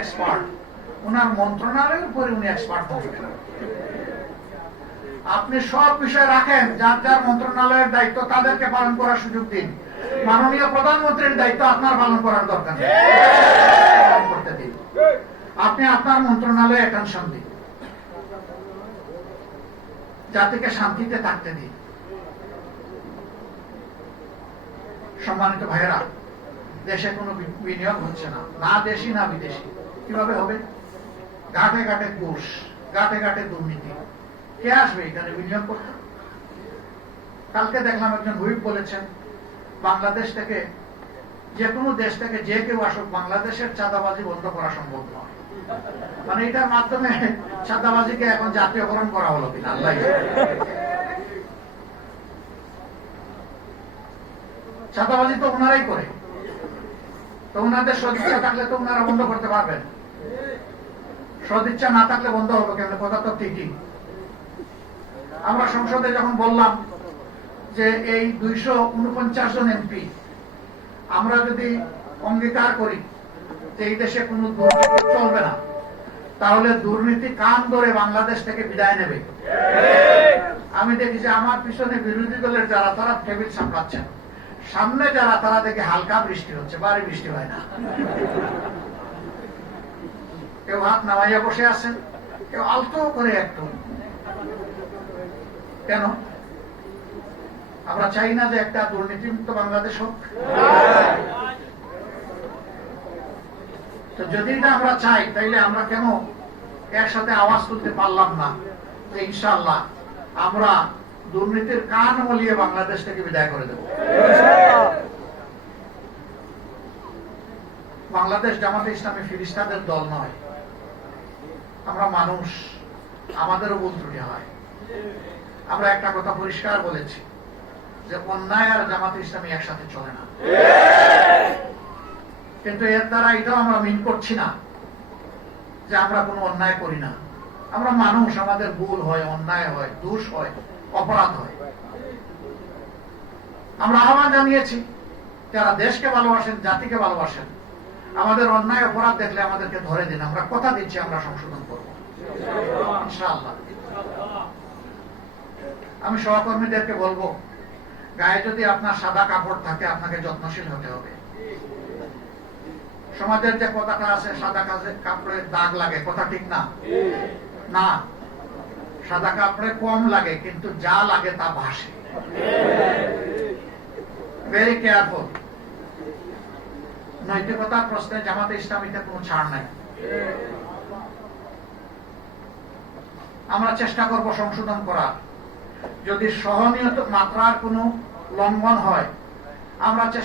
Expert, ওনার মন্ত্রণালয়ের উপরে উনি এক্সপার্ট থাকবেন। আপনি সব বিষয় রাখেন, যার যার মন্ত্রণালয়ের দায়িত্ব তাদেরকে পালন করার সুযোগ দিন। মাননীয় প্রধানমন্ত্রীর দায়িত্ব আপনার পালন করার দরকার নেই, করতে দিন। আপনি আপনার মন্ত্রণালয়ে অ্যাটেনশন দিন, জাতিকে শান্তিতে থাকতে দিন। সম্মানিত ভাইয়েরা, দেশে কোনো বিনিয়োগ হচ্ছে না, না দেশি না বিদেশি। কিভাবে হবে? ঘাটে ঘাটে ঘুষ, ঘাটে ঘাটে দুর্নীতি। কে আসবে এখানে বিনিয়োগ করতে? কালকে দেখলাম একজন হুইপ বলেছেন, বাংলাদেশ থেকে, যে কোনো দেশ থেকে যে কেউ আসুক, বাংলাদেশের চাঁদাবাজি বন্ধ করা সম্ভব নয়। মানে এটার মাধ্যমে চাঁদাবাজিকে এখন জাতীয়করণ করা হলো কিনা আল্লাহ। চাঁদাবাজি তো ওনারাই করে, তো ওনাদের সদিচ্ছা থাকলে তো ওনারা বন্ধ করতে পারবেন। সদিচ্ছা না থাকলে বন্ধ হবে কেন? কথা তো ঠিকই। আমরা সংসদে যখন বললাম যে এই 249 জন এমপি আমরা যদি অঙ্গীকার করি যে এই দেশে কোনো দুর্নীতি চলবে না, তাহলে দুর্নীতি কান ধরে বাংলাদেশ থেকে বিদায় নেবে। আমি দেখি যে আমার পিছনে বিরোধী দলের যারা, তারা টেবিল সামলাচ্ছেন, সামনে যারা, তারা দেখে হালকা বৃষ্টি হচ্ছে, ভারী বৃষ্টি হয় না। কেউ হাত নামাইয়া বসে আছেন, কেউ আলতো করে একটু। কেন? আমরা চাই না যে একটা দুর্নীতিমুক্ত বাংলাদেশ হোক? তো যদি না আমরা চাই, তাইলে আমরা কেন একসাথে আওয়াজ তুলতে পারলাম না যে ইনশাআল্লাহ আমরা দুর্নীতির কান মলিয়ে বাংলাদেশ থেকে বিদায় করে দেব? বাংলাদেশ জামাতে ইসলামী ফিরিস্তাদের দল নয়, আমরা মানুষ, আমাদেরও ভুল ত্রুটি হয়। আমরা একটা কথা পরিষ্কার বলেছি যে অন্যায় আর জামাতে ইসলামী একসাথে চলে না। কিন্তু এর দ্বারা এটাও আমরা মিন করছি না যে আমরা কোনো অন্যায় করি না। আমরা মানুষ, আমাদের ভুল হয়, অন্যায় হয়, দোষ হয়, অপরাধ হয়। আমরা আহ্বান জানিয়েছি, যারা দেশকে ভালোবাসেন, জাতিকে ভালোবাসেন, আমাদের অন্যায় অপরাধ দেখলে আমাদেরকে ধরে দিন। আমরা কথা দিচ্ছি, আমরা সংশোধন করব ইনশাআল্লাহ। আমি সহকর্মীদেরকে বলবো, গায়ে যদি আপনার সাদা কাপড় থাকে, আপনাকে যত্নশীল হতে হবে। সমাজের যে কথাটা আছে, সাদা কাপড়ে দাগ লাগে, কথা ঠিক না? না, সাদা কাপড়ে কম লাগে, কিন্তু যা লাগে তা ভাসে। Very careful. নৈতিকতার প্রশ্নে জামাতে ইসলামীতে কোনো ছাড় নাই। আমরা চেষ্টা করব সংশোধন করার। যদি সহনীয় মাত্রার কোনো লঙ্ঘন হয়, আমরা